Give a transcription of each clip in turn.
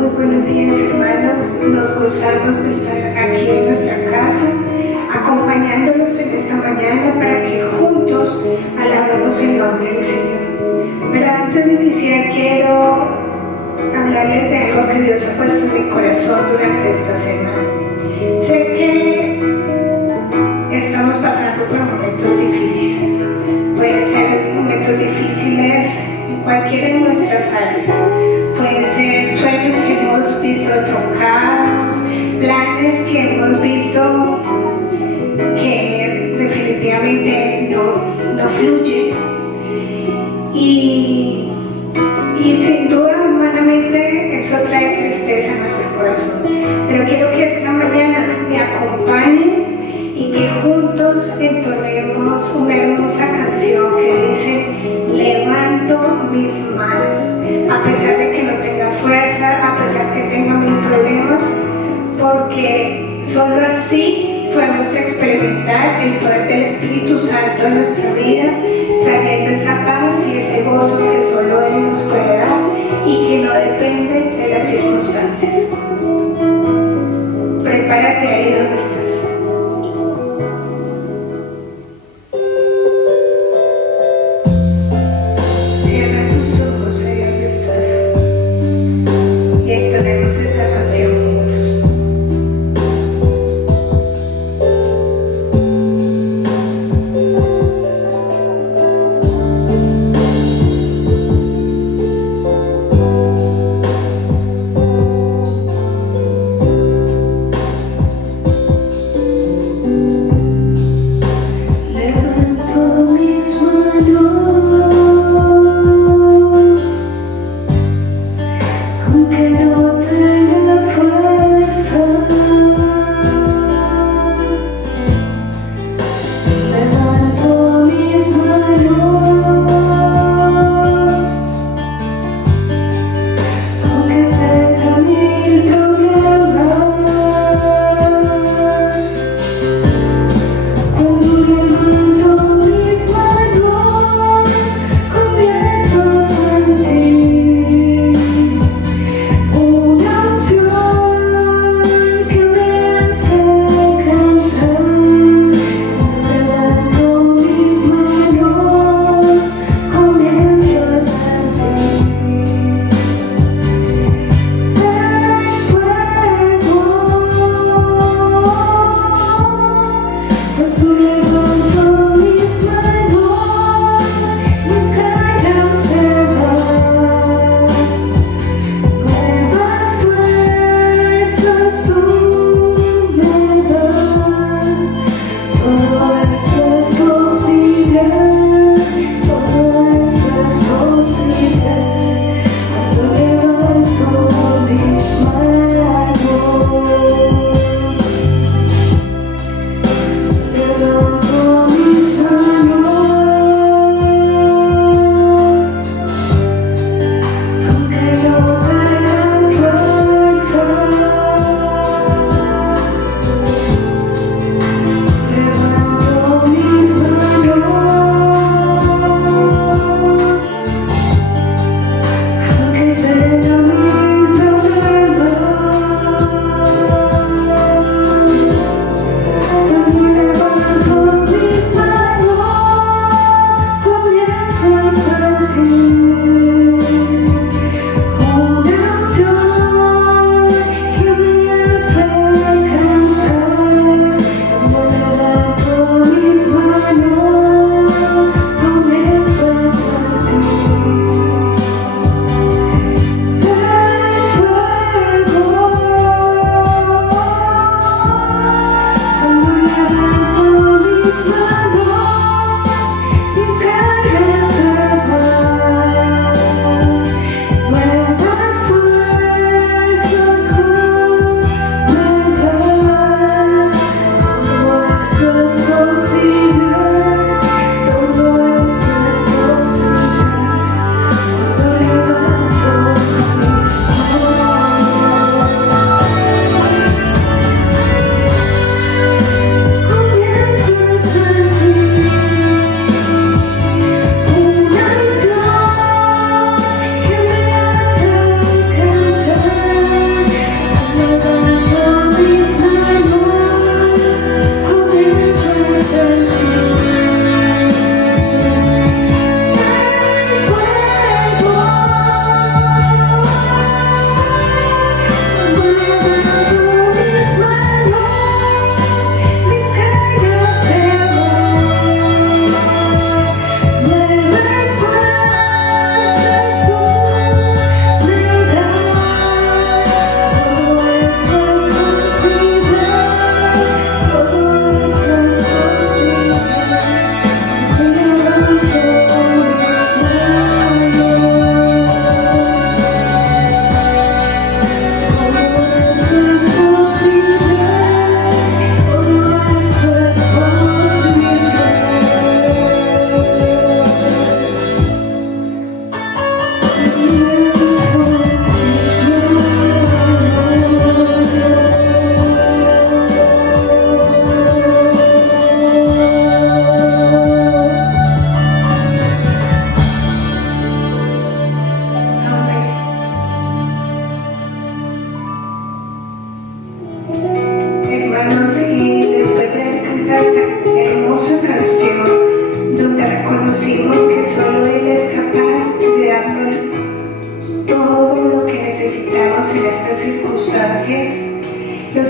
Muy buenos días, hermanos. Nos gozamos de estar aquí en nuestra casa, acompañándolos en esta mañana para que juntos alabemos el nombre del Señor. Pero antes de iniciar, quiero hablarles de algo que Dios ha puesto en mi corazón durante esta semana. Sé que estamos pasando por momentos difíciles. Pueden ser momentos difíciles en cualquiera de nuestras áreas. Pueden ser sueños que hemos visto truncados, planes que hemos visto que definitivamente no fluyen. Y sin duda, humanamente, eso trae tristeza a nuestro corazón. Pero quiero que esta mañana me acompañen y que juntos entonemos una hermosa canción que dice: levanto mis manos, a pesar de que no tenga fuerza, a pesar de que tenga mil problemas, porque solo así podemos experimentar el poder del Espíritu Santo en nuestra vida, trayendo esa paz y ese gozo que solo Él nos puede dar y que no depende de las circunstancias. Prepárate ahí donde estás. Cierra tus ojos ahí donde estás y entonemos esta canción juntos.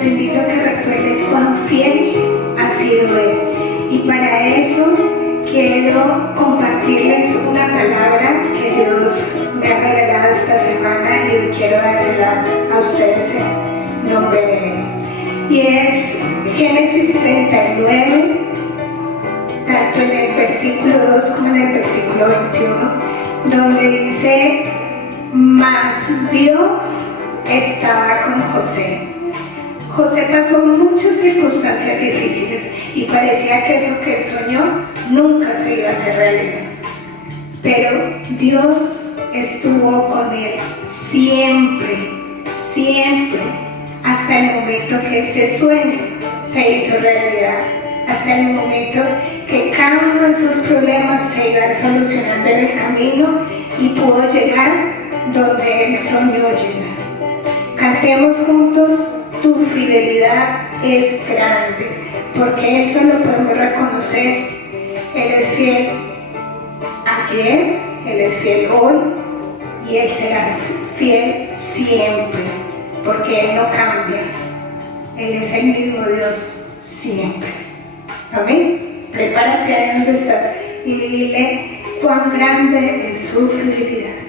los invito a que recuerden cuán fiel ha sido Él. Y para eso quiero compartirles una palabra que Dios me ha regalado esta semana y hoy quiero dársela a ustedes en nombre de Él. Y es Génesis 39, tanto en el versículo 2 como en el versículo 21, donde dice: mas Dios estaba con José. José pasó muchas circunstancias difíciles y parecía que eso que él soñó nunca se iba a hacer realidad. Pero Dios estuvo con él siempre, siempre, hasta el momento que ese sueño se hizo realidad, hasta el momento que cada uno de esos problemas se iba solucionando en el camino y pudo llegar donde él soñó llegar. Cantemos juntos: tu fidelidad es grande, porque eso lo podemos reconocer. Él es fiel ayer, Él es fiel hoy y Él será fiel siempre, porque Él no cambia. Él es el mismo Dios siempre. Amén. Prepárate ahí donde estás y dile cuán grande es su fidelidad.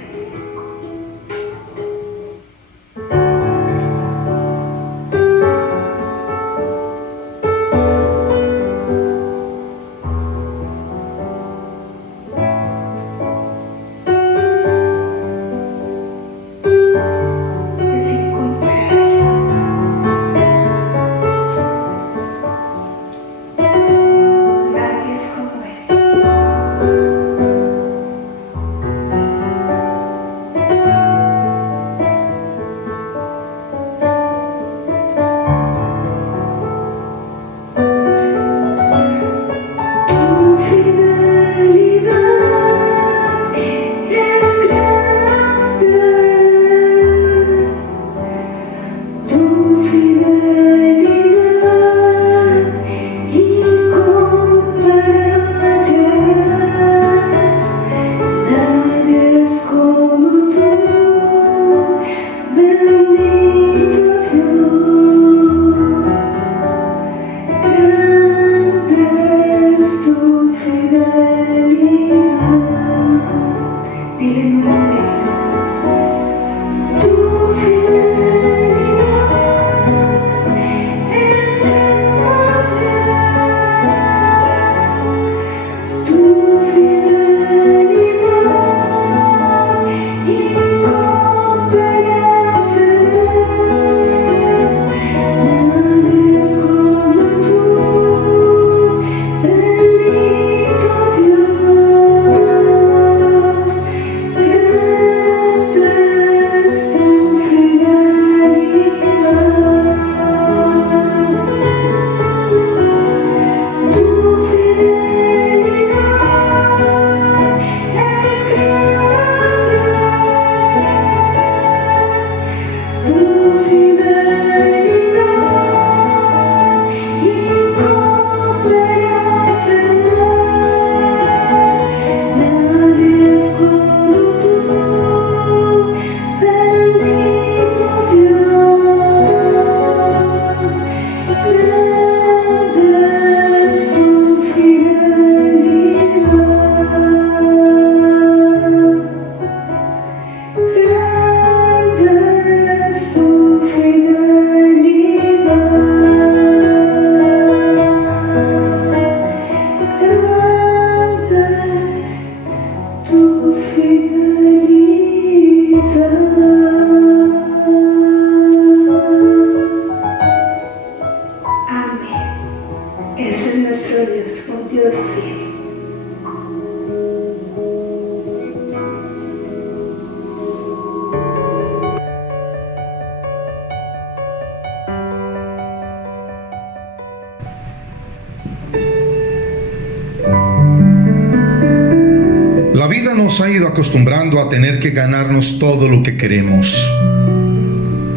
La vida nos ha ido acostumbrando a tener que ganarnos todo lo que queremos.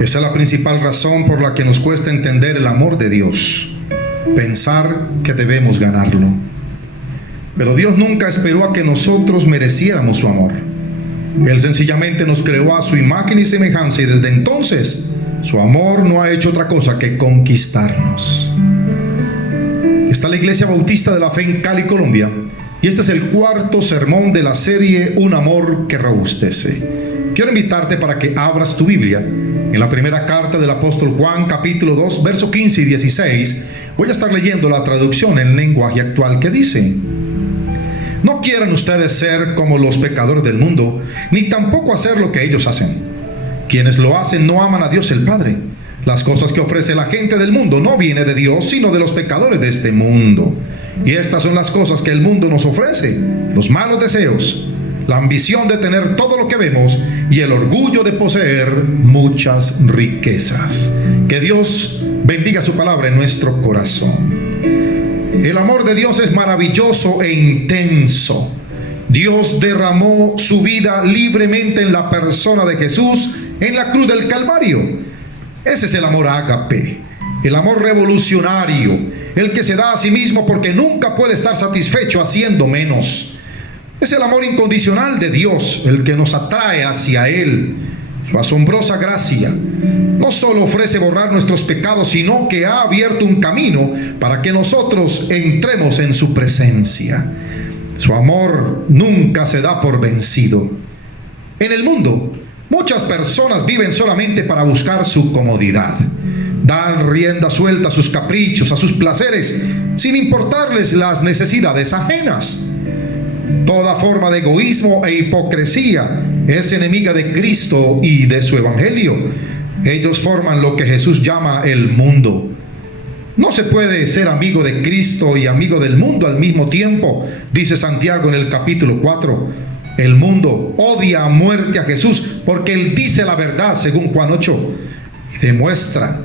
Esa es la principal razón por la que nos cuesta entender el amor de Dios, pensar que debemos ganarlo. Pero Dios nunca esperó a que nosotros mereciéramos su amor. Él sencillamente nos creó a su imagen y semejanza y desde entonces Su amor no ha hecho otra cosa que conquistarnos. Está la Iglesia Bautista de la Fe en Cali, Colombia, y este es el cuarto sermón de la serie Un amor que robustece. Quiero invitarte para que abras tu Biblia en la primera carta del apóstol Juan, capítulo 2, versos 15 y 16. Voy a estar leyendo la traducción en lenguaje actual que dice: no quieran ustedes ser como los pecadores del mundo, ni tampoco hacer lo que ellos hacen. Quienes lo hacen no aman a Dios el Padre. Las cosas que ofrece la gente del mundo no vienen de Dios, sino de los pecadores de este mundo. Y estas son las cosas que el mundo nos ofrece: los malos deseos, la ambición de tener todo lo que vemos y el orgullo de poseer muchas riquezas. Que Dios bendiga su palabra en nuestro corazón. El amor de Dios es maravilloso e intenso. Dios derramó su vida libremente en la persona de Jesús en la cruz del Calvario. Ese es el amor ágape, el amor revolucionario, el que se da a sí mismo porque nunca puede estar satisfecho haciendo menos. Es el amor incondicional de Dios el que nos atrae hacia Él. Su asombrosa gracia no solo ofrece borrar nuestros pecados, sino que ha abierto un camino para que nosotros entremos en su presencia. Su amor nunca se da por vencido. En el mundo, muchas personas viven solamente para buscar su comodidad. Dan rienda suelta a sus caprichos, a sus placeres, sin importarles las necesidades ajenas. Toda forma de egoísmo e hipocresía es enemiga de Cristo y de su evangelio. Ellos forman lo que Jesús llama el mundo. No se puede ser amigo de Cristo y amigo del mundo al mismo tiempo, dice Santiago en el capítulo 4. El mundo odia a muerte a Jesús porque Él dice la verdad, según Juan 8. Y demuestra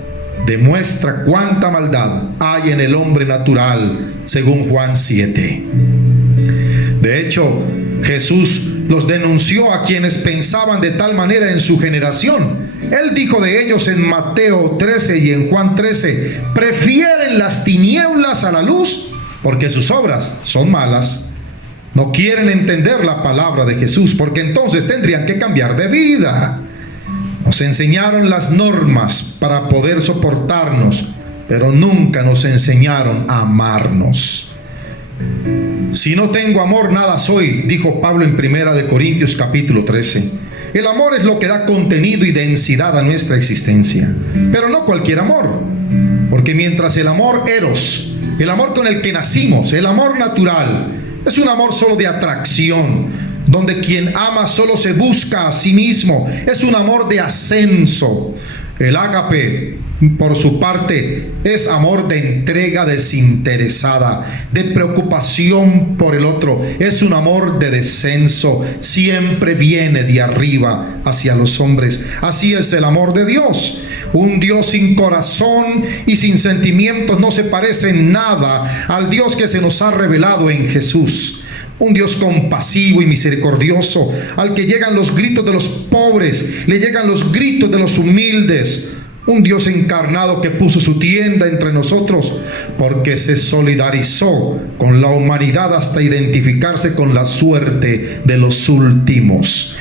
cuánta maldad hay en el hombre natural, según Juan 7. De hecho, Jesús los denunció a quienes pensaban de tal manera en su generación. Él dijo de ellos en Mateo 13 y en Juan 13: prefieren las tinieblas a la luz porque sus obras son malas. No quieren entender la palabra de Jesús porque entonces tendrían que cambiar de vida. Nos enseñaron las normas para poder soportarnos, pero nunca nos enseñaron a amarnos. Si no tengo amor, nada soy, dijo Pablo en 1 Corintios capítulo 13. El amor es lo que da contenido y densidad a nuestra existencia, pero no cualquier amor, porque mientras el amor eros, el amor con el que nacimos, el amor natural, es un amor solo de atracción, donde quien ama solo se busca a sí mismo, es un amor de ascenso. El ágape, por su parte, es amor de entrega desinteresada, de preocupación por el otro. Es un amor de descenso, siempre viene de arriba hacia los hombres. Así es el amor de Dios. Un Dios sin corazón y sin sentimientos no se parece en nada al Dios que se nos ha revelado en Jesús. Un Dios compasivo y misericordioso, al que llegan los gritos de los pobres, le llegan los gritos de los humildes. Un Dios encarnado que puso su tienda entre nosotros porque se solidarizó con la humanidad hasta identificarse con la suerte de los últimos.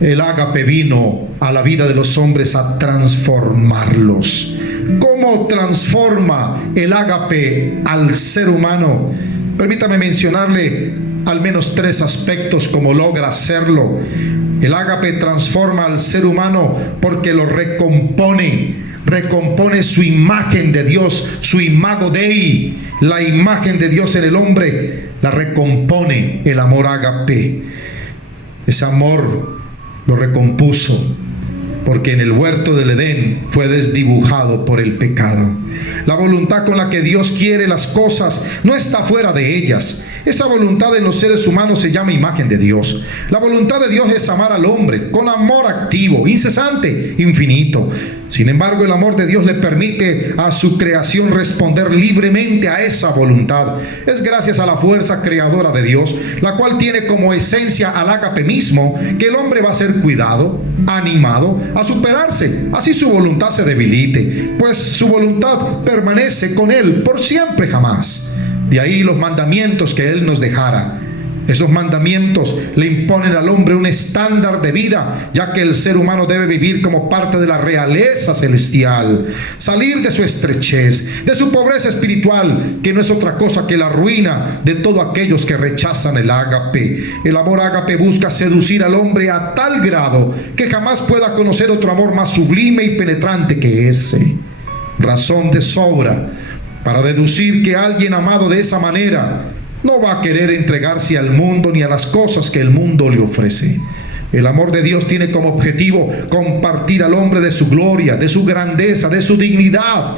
El ágape vino a la vida de los hombres a transformarlos. ¿Cómo transforma el ágape al ser humano? Permítame mencionarle al menos 3 aspectos como logra hacerlo. El ágape transforma al ser humano porque lo recompone su imagen de Dios, su imago Dei, la imagen de Dios en el hombre, la recompone el amor ágape. Ese amor lo recompuso porque en el huerto del Edén fue desdibujado por el pecado. La voluntad con la que Dios quiere las cosas no está fuera de ellas. Esa voluntad en los seres humanos se llama imagen de Dios. La voluntad de Dios es amar al hombre con amor activo, incesante, infinito. Sin embargo, el amor de Dios le permite a su creación responder libremente a esa voluntad. Es gracias a la fuerza creadora de Dios, la cual tiene como esencia al ágape mismo, que el hombre va a ser cuidado, animado a superarse, así su voluntad se debilite, pues su voluntad permanece con él por siempre jamás. De ahí los mandamientos que Él nos dejara. Esos mandamientos le imponen al hombre un estándar de vida, ya que el ser humano debe vivir como parte de la realeza celestial, salir de su estrechez, de su pobreza espiritual, que no es otra cosa que la ruina de todos aquellos que rechazan el ágape. El amor ágape busca seducir al hombre a tal grado que jamás pueda conocer otro amor más sublime y penetrante que ese. Razón de sobra para deducir que alguien amado de esa manera no va a querer entregarse al mundo ni a las cosas que el mundo le ofrece. El amor de Dios tiene como objetivo compartir al hombre de su gloria, de su grandeza, de su dignidad.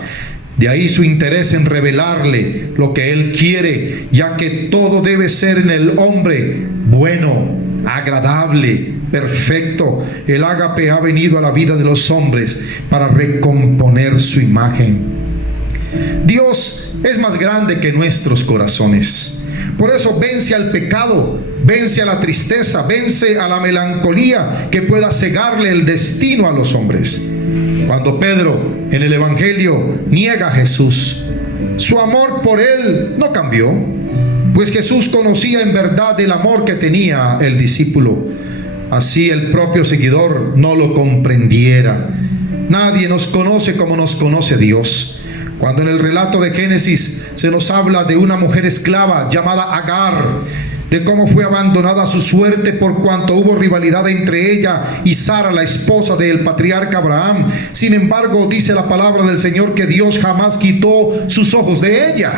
De ahí su interés en revelarle lo que Él quiere, ya que todo debe ser en el hombre bueno, agradable, perfecto. El ágape ha venido a la vida de los hombres para recomponer su imagen. Dios es más grande que nuestros corazones. Por eso vence al pecado, vence a la tristeza, vence a la melancolía que pueda cegarle el destino a los hombres. Cuando Pedro en el Evangelio niega a Jesús, su amor por él no cambió, pues Jesús conocía en verdad el amor que tenía el discípulo. Así el propio seguidor no lo comprendiera. Nadie nos conoce como nos conoce Dios. Cuando en el relato de Génesis se nos habla de una mujer esclava llamada Agar, de cómo fue abandonada a su suerte por cuanto hubo rivalidad entre ella y Sara, la esposa del patriarca Abraham. Sin embargo, dice la palabra del Señor que Dios jamás quitó sus ojos de ella.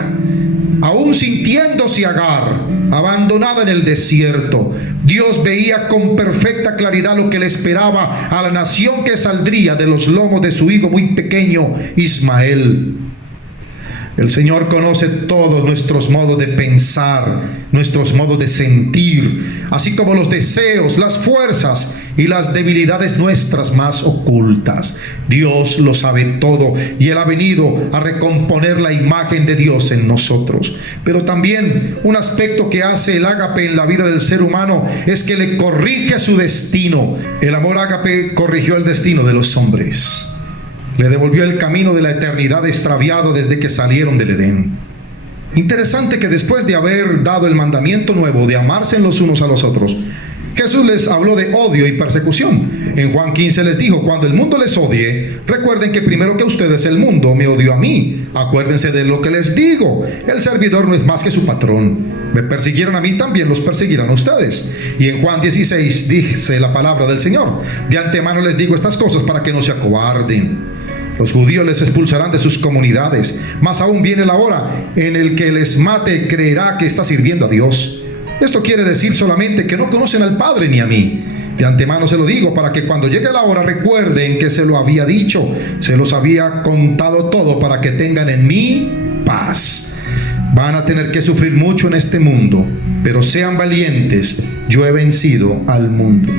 Aún sintiéndose Agar abandonada en el desierto, Dios veía con perfecta claridad lo que le esperaba a la nación que saldría de los lomos de su hijo muy pequeño, Ismael. El Señor conoce todos nuestros modos de pensar, nuestros modos de sentir, así como los deseos, las fuerzas y las debilidades nuestras más ocultas. Dios lo sabe todo y Él ha venido a recomponer la imagen de Dios en nosotros. Pero también un aspecto que hace el ágape en la vida del ser humano es que le corrige su destino. El amor ágape corrigió el destino de los hombres. Le devolvió el camino de la eternidad extraviado desde que salieron del Edén. Interesante que después de haber dado el mandamiento nuevo de amarse los unos a los otros, Jesús les habló de odio y persecución. En Juan 15 les dijo: cuando el mundo les odie, recuerden que primero que ustedes el mundo me odió a mí. Acuérdense de lo que les digo: el servidor no es más que su patrón. Me persiguieron a mí, también los perseguirán a ustedes. Y en Juan 16 dice la palabra del Señor: de antemano les digo estas cosas para que no se acobarden. Los judíos les expulsarán de sus comunidades, mas aún viene la hora en el que les mate creerá que está sirviendo a Dios. Esto quiere decir solamente que no conocen al Padre ni a mí. De antemano se lo digo para que cuando llegue la hora recuerden que se lo había dicho, se los había contado todo para que tengan en mí paz. Van a tener que sufrir mucho en este mundo, pero sean valientes, yo he vencido al mundo.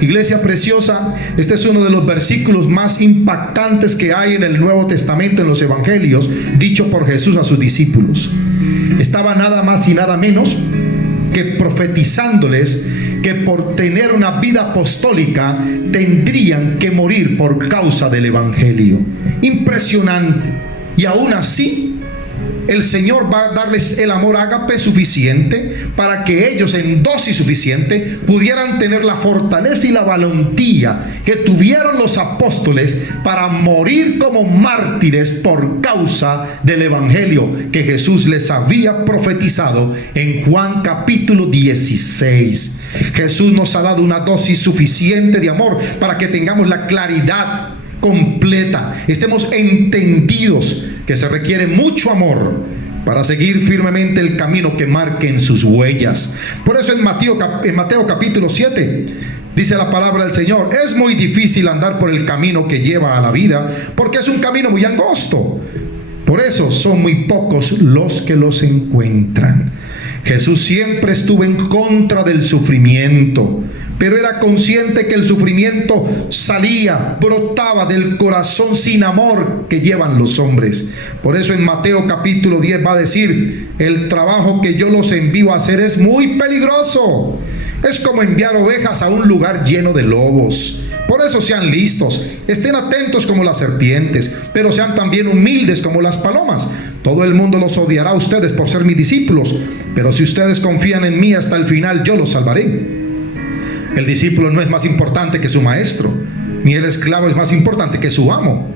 Iglesia preciosa, este es uno de los versículos más impactantes que hay en el Nuevo Testamento, en los Evangelios, dicho por Jesús a sus discípulos. Estaba nada más y nada menos que profetizándoles que por tener una vida apostólica tendrían que morir por causa del Evangelio. Impresionante. Y aún así, el Señor va a darles el amor ágape suficiente para que ellos en dosis suficiente pudieran tener la fortaleza y la valentía que tuvieron los apóstoles para morir como mártires por causa del Evangelio que Jesús les había profetizado en Juan capítulo 16. Jesús nos ha dado una dosis suficiente de amor para que tengamos la claridad completa, estemos entendidos que se requiere mucho amor para seguir firmemente el camino que marquen sus huellas. Por eso en Mateo capítulo 7 dice la palabra del Señor: es muy difícil andar por el camino que lleva a la vida, porque es un camino muy angosto. Por eso son muy pocos los que los encuentran. Jesús siempre estuvo en contra del sufrimiento, pero era consciente que el sufrimiento brotaba del corazón sin amor que llevan los hombres. Por eso en Mateo capítulo 10 va a decir: el trabajo que yo los envío a hacer es muy peligroso. Es como enviar ovejas a un lugar lleno de lobos. Por eso sean listos, estén atentos como las serpientes, pero sean también humildes como las palomas. Todo el mundo los odiará a ustedes por ser mis discípulos, pero si ustedes confían en mí hasta el final, yo los salvaré. El discípulo no es más importante que su maestro, ni el esclavo es más importante que su amo.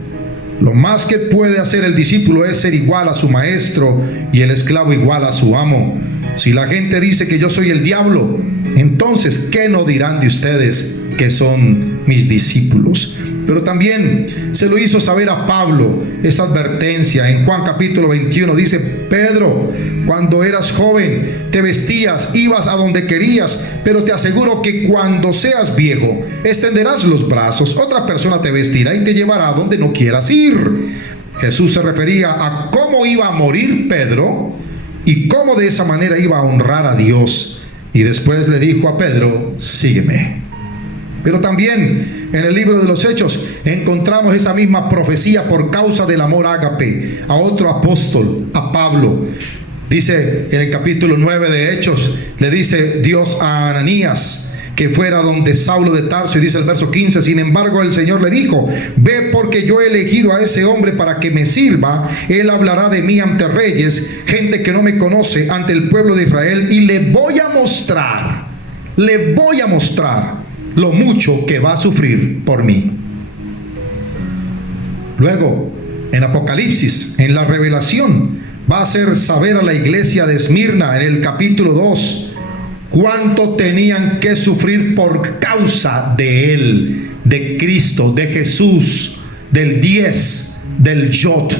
Lo más que puede hacer el discípulo es ser igual a su maestro y el esclavo igual a su amo. Si la gente dice que yo soy el diablo, entonces ¿qué no dirán de ustedes que son mis discípulos? Pero también se lo hizo saber a Pablo esa advertencia. En Juan capítulo 21 dice: Pedro, cuando eras joven te vestías, ibas a donde querías, pero te aseguro que cuando seas viejo extenderás los brazos, otra persona te vestirá y te llevará a donde no quieras ir. Jesús se refería a cómo iba a morir Pedro y cómo de esa manera iba a honrar a Dios. Y después le dijo a Pedro: sígueme. Pero también en el libro de los Hechos encontramos esa misma profecía por causa del amor ágape a otro apóstol, a Pablo. Dice en el capítulo 9 de Hechos, le dice Dios a Ananías que fuera donde Saulo de Tarso, y dice el verso 15: sin embargo el Señor le dijo: ve, porque yo he elegido a ese hombre para que me sirva. Él hablará de mí ante reyes, gente que no me conoce, ante el pueblo de Israel, y le voy a mostrar lo mucho que va a sufrir por mí. Luego, en Apocalipsis, en la revelación, va a hacer saber a la iglesia de Esmirna, en el capítulo 2, cuánto tenían que sufrir por causa de Él, de Cristo, de Jesús, del 10, del Yod.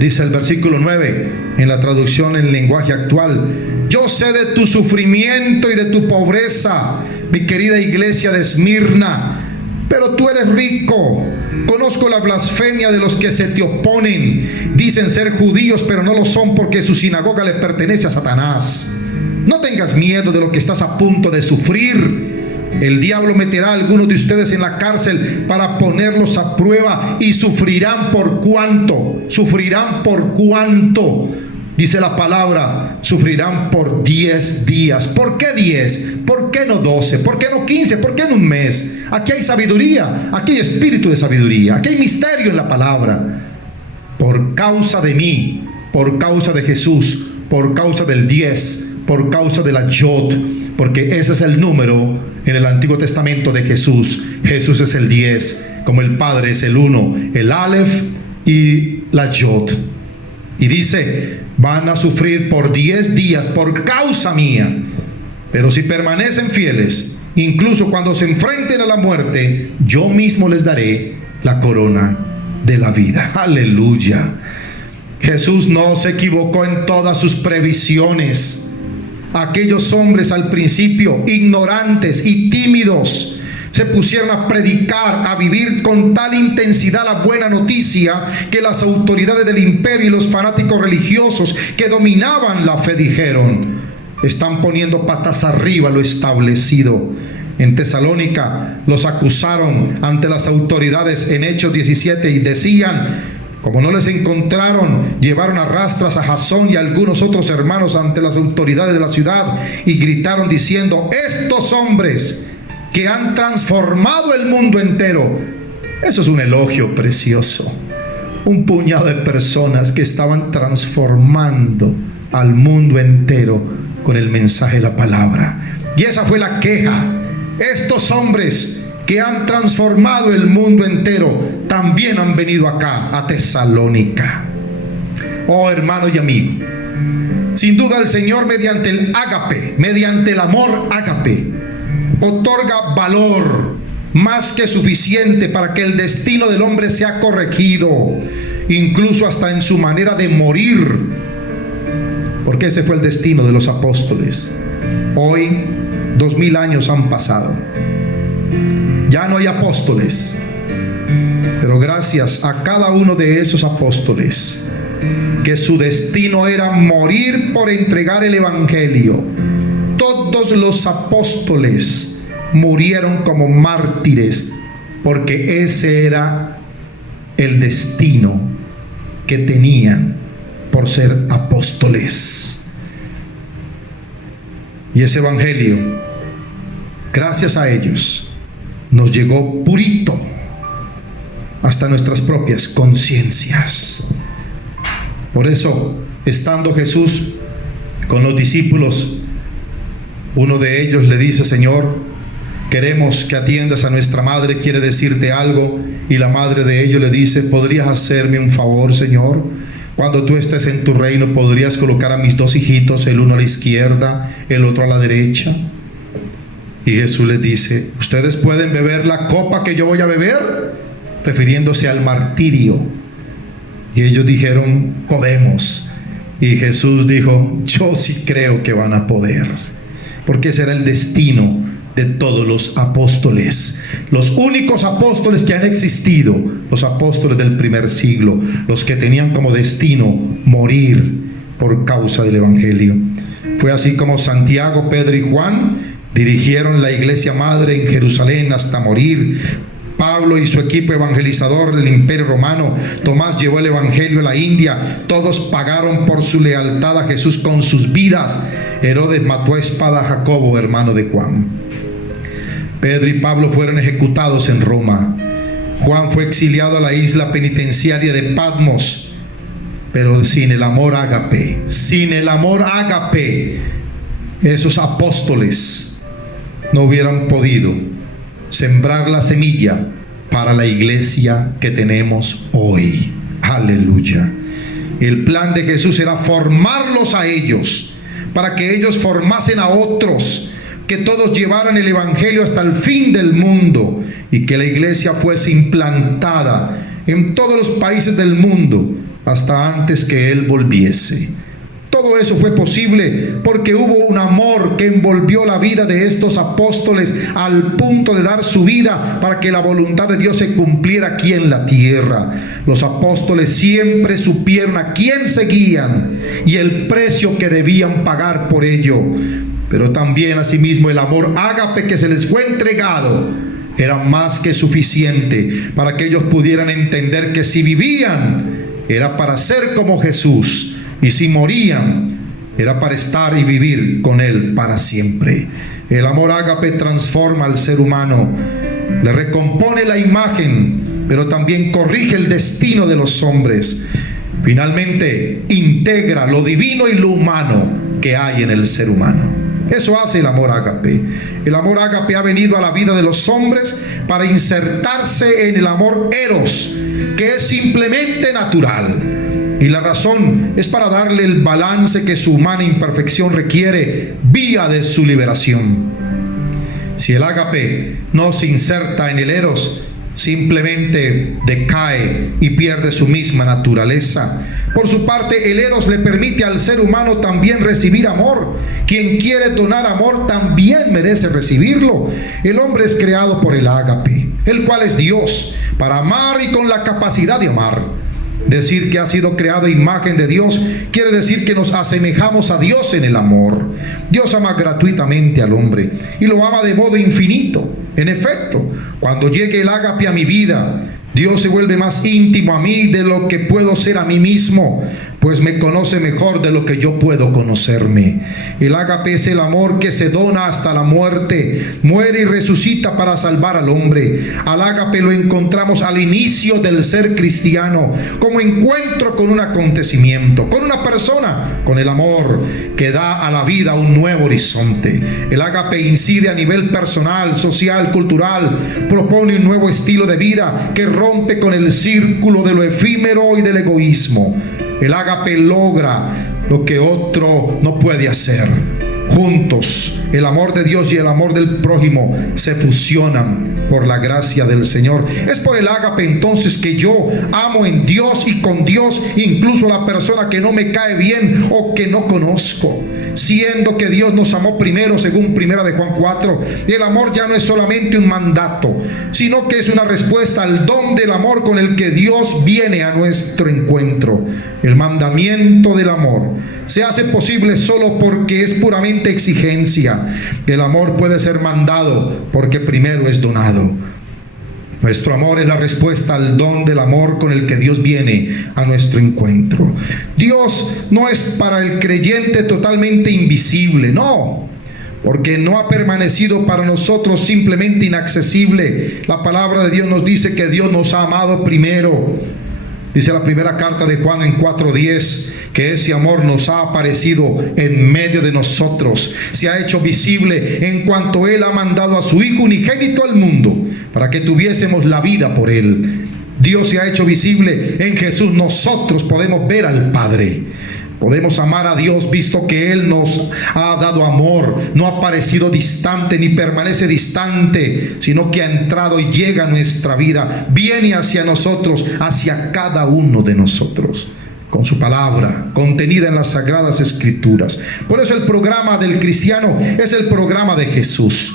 Dice el versículo 9, en la traducción en lenguaje actual: yo sé de tu sufrimiento y de tu pobreza, mi querida iglesia de Esmirna, pero tú eres rico. Conozco la blasfemia de los que se te oponen. Dicen ser judíos, pero no lo son, porque su sinagoga le pertenece a Satanás. No tengas miedo de lo que estás a punto de sufrir. El diablo meterá a algunos de ustedes en la cárcel para ponerlos a prueba, y sufrirán por cuánto. Dice la palabra: sufrirán por 10 días. ¿Por qué 10? ¿Por qué no 12? ¿Por qué no 15? ¿Por qué no un mes? Aquí hay sabiduría, aquí hay espíritu de sabiduría, aquí hay misterio en la palabra. Por causa de mí, por causa de Jesús, por causa del 10, por causa de la Yod, porque ese es el número en el Antiguo Testamento de Jesús. Jesús es el 10, como el Padre es el 1, el Aleph y la Yod. Y dice: van a sufrir por 10 días por causa mía, pero si permanecen fieles, incluso cuando se enfrenten a la muerte, yo mismo les daré la corona de la vida. Aleluya. Jesús no se equivocó en todas sus previsiones. Aquellos hombres al principio, ignorantes y tímidos, se pusieron a predicar, a vivir con tal intensidad la buena noticia, que las autoridades del imperio y los fanáticos religiosos que dominaban la fe dijeron: están poniendo patas arriba lo establecido. En Tesalónica los acusaron ante las autoridades en Hechos 17 y decían: como no les encontraron, llevaron a rastras a Jasón y a algunos otros hermanos ante las autoridades de la ciudad, y gritaron diciendo: estos hombres que han transformado el mundo entero. Eso es un elogio precioso. Un puñado de personas que estaban transformando al mundo entero con el mensaje de la palabra. Y esa fue la queja. Estos hombres que han transformado el mundo entero también han venido acá, a Tesalónica. Oh hermano y amigo, sin duda el Señor, mediante el ágape, mediante el amor ágape, otorga valor más que suficiente para que el destino del hombre sea corregido, incluso hasta en su manera de morir, porque ese fue el destino de los apóstoles. Hoy 2000 años han pasado, ya no hay apóstoles, pero gracias a cada uno de esos apóstoles, que su destino era morir por entregar el evangelio, todos los apóstoles murieron como mártires, porque ese era el destino que tenían por ser apóstoles. Y ese evangelio, gracias a ellos, nos llegó purito hasta nuestras propias conciencias. Por eso, estando Jesús con los discípulos, uno de ellos le dice: Señor, queremos que atiendas a nuestra madre, quiere decirte algo. Y la madre de ellos le dice: ¿podrías hacerme un favor, Señor? Cuando tú estés en tu reino, ¿podrías colocar a mis dos hijitos, el uno a la izquierda, el otro a la derecha? Y Jesús les dice: ¿ustedes pueden beber la copa que yo voy a beber? Refiriéndose al martirio. Y ellos dijeron: podemos. Y Jesús dijo: yo sí creo que van a poder, porque ese era el destino de todos los apóstoles, los únicos apóstoles que han existido, los apóstoles del primer siglo, los que tenían como destino morir por causa del evangelio. Fue así como Santiago, Pedro y Juan dirigieron la iglesia madre en Jerusalén hasta morir. Pablo y su equipo evangelizador del Imperio Romano, Tomás llevó el evangelio a la India, todos pagaron por su lealtad a Jesús con sus vidas. Herodes mató a espada a Jacobo, hermano de Juan. Pedro y Pablo fueron ejecutados en Roma. Juan fue exiliado a la isla penitenciaria de Patmos. Pero sin el amor ágape, esos apóstoles no hubieran podido sembrar la semilla para la iglesia que tenemos hoy. Aleluya. El plan de Jesús era formarlos a ellos, para que ellos formasen a otros, que todos llevaran el evangelio hasta el fin del mundo y que la iglesia fuese implantada en todos los países del mundo hasta antes que Él volviese. Todo eso fue posible porque hubo un amor que envolvió la vida de estos apóstoles al punto de dar su vida para que la voluntad de Dios se cumpliera aquí en la tierra. Los apóstoles siempre supieron a quién seguían y el precio que debían pagar por ello. Pero también asimismo el amor ágape que se les fue entregado era más que suficiente para que ellos pudieran entender que si vivían era para ser como Jesús, y si morían era para estar y vivir con Él para siempre. El amor ágape transforma al ser humano, le recompone la imagen, pero también corrige el destino de los hombres. Finalmente integra lo divino y lo humano que hay en el ser humano. Eso hace el amor ágape. El amor ágape ha venido a la vida de los hombres para insertarse en el amor eros, que es simplemente natural. Y la razón es para darle el balance que su humana imperfección requiere, vía de su liberación. Si el ágape no se inserta en el eros, simplemente decae y pierde su misma naturaleza. Por su parte, el eros le permite al ser humano también recibir amor. Quien quiere donar amor también merece recibirlo. El hombre es creado por el ágape, el cual es Dios, para amar y con la capacidad de amar. Decir que ha sido creado a imagen de Dios quiere decir que nos asemejamos a Dios en el amor. Dios ama gratuitamente al hombre y lo ama de modo infinito. En efecto, cuando llegue el ágape a mi vida, Dios se vuelve más íntimo a mí de lo que puedo ser a mí mismo, pues me conoce mejor de lo que yo puedo conocerme. El ágape es el amor que se dona hasta la muerte, muere y resucita para salvar al hombre. Al ágape lo encontramos al inicio del ser cristiano, como encuentro con un acontecimiento, con una persona, con el amor que da a la vida un nuevo horizonte. El ágape incide a nivel personal, social, cultural, propone un nuevo estilo de vida que rompe con el círculo de lo efímero y del egoísmo. El ágape logra lo que otro no puede hacer. Juntos, el amor de Dios y el amor del prójimo se fusionan por la gracia del Señor. Es por el ágape entonces que yo amo en Dios y con Dios incluso a la persona que no me cae bien o que no conozco. Siendo que Dios nos amó primero, según 1 de Juan 4, el amor ya no es solamente un mandato, sino que es una respuesta al don del amor con el que Dios viene a nuestro encuentro. El mandamiento del amor se hace posible solo porque es puramente exigencia. El amor puede ser mandado porque primero es donado. Nuestro amor es la respuesta al don del amor con el que Dios viene a nuestro encuentro. Dios no es para el creyente totalmente invisible, no. porque no ha permanecido para nosotros simplemente inaccesible. La palabra de Dios nos dice que Dios nos ha amado primero. Dice la primera carta de Juan en 4:10, que ese amor nos ha aparecido en medio de nosotros, se ha hecho visible en cuanto Él ha mandado a su Hijo unigénito al mundo, para que tuviésemos la vida por Él. Dios se ha hecho visible en Jesús. Nosotros podemos ver al Padre. Podemos amar a Dios visto que Él nos ha dado amor. No ha parecido distante ni permanece distante, sino que ha entrado y llega a nuestra vida. Viene hacia nosotros, hacia cada uno de nosotros, con su palabra contenida en las Sagradas Escrituras. Por eso el programa del cristiano es el programa de Jesús.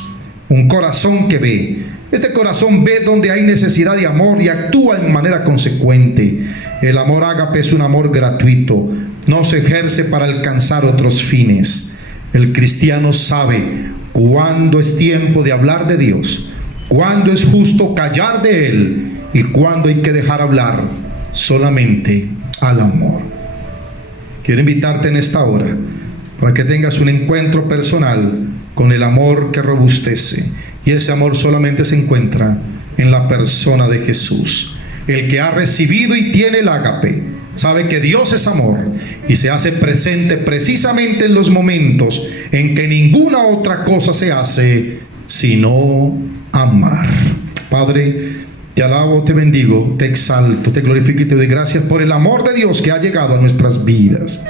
Un corazón que ve. Este corazón ve donde hay necesidad de amor y actúa en manera consecuente. El amor ágape es un amor gratuito. No se ejerce para alcanzar otros fines. El cristiano sabe cuándo es tiempo de hablar de Dios, cuándo es justo callar de Él y cuándo hay que dejar hablar solamente al amor. Quiero invitarte en esta hora para que tengas un encuentro personal con el amor que robustece, y ese amor solamente se encuentra en la persona de Jesús. El que ha recibido y tiene el ágape sabe que Dios es amor y se hace presente precisamente en los momentos en que ninguna otra cosa se hace sino amar. Padre, te alabo, te bendigo, te exalto, te glorifico y te doy gracias por el amor de Dios que ha llegado a nuestras vidas.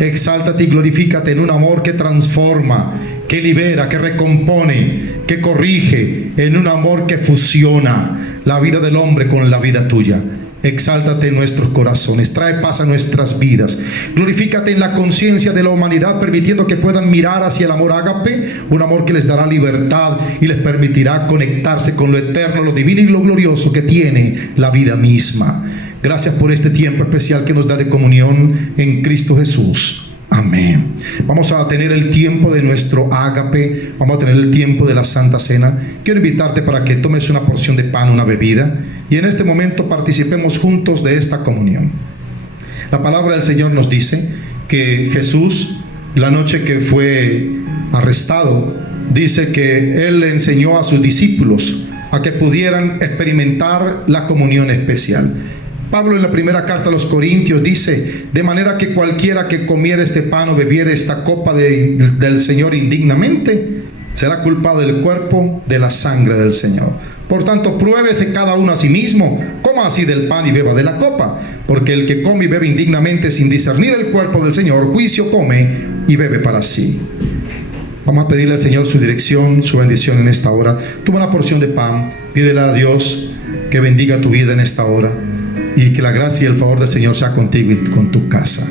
Exáltate y glorifícate en un amor que transforma, que libera, que recompone, que corrige, en un amor que fusiona la vida del hombre con la vida tuya. Exáltate en nuestros corazones, trae paz a nuestras vidas. Glorifícate en la conciencia de la humanidad, permitiendo que puedan mirar hacia el amor ágape, un amor que les dará libertad y les permitirá conectarse con lo eterno, lo divino y lo glorioso que tiene la vida misma. Gracias por este tiempo especial que nos da de comunión en Cristo Jesús. Amén. Vamos a tener el tiempo de nuestro ágape, vamos a tener el tiempo de la Santa Cena. Quiero invitarte para que tomes una porción de pan, una bebida, y en este momento participemos juntos de esta comunión. La palabra del Señor nos dice que Jesús, la noche que fue arrestado, dice que Él le enseñó a sus discípulos a que pudieran experimentar la comunión especial. Pablo en la primera carta a los Corintios dice: de manera que cualquiera que comiera este pan o bebiera esta copa del Señor indignamente, será culpado del cuerpo, de la sangre del Señor. Por tanto, pruébese cada uno a sí mismo, coma así del pan y beba de la copa, porque el que come y bebe indignamente sin discernir el cuerpo del Señor, juicio come y bebe para sí. Vamos a pedirle al Señor su dirección, su bendición en esta hora. Toma una porción de pan, pídele a Dios que bendiga tu vida en esta hora, y que la gracia y el favor del Señor sea contigo y con tu casa.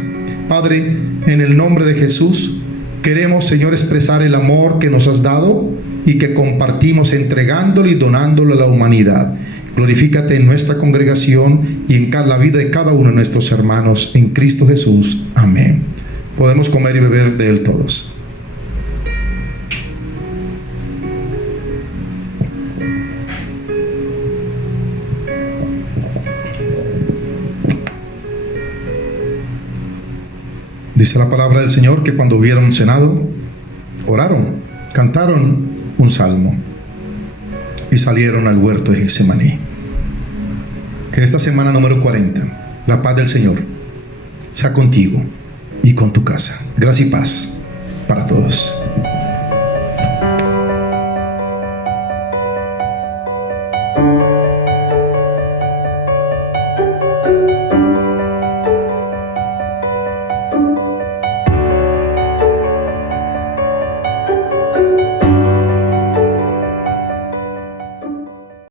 Padre, en el nombre de Jesús, queremos, Señor, expresar el amor que nos has dado y que compartimos entregándolo y donándolo a la humanidad. Glorifícate en nuestra congregación y en la vida de cada uno de nuestros hermanos en Cristo Jesús. Amén. Podemos comer y beber de él todos. Dice la palabra del Señor que cuando hubieron cenado, oraron, cantaron un salmo y salieron al huerto de Getsemaní. Que esta semana número 40, la paz del Señor sea contigo y con tu casa. Gracia y paz para todos.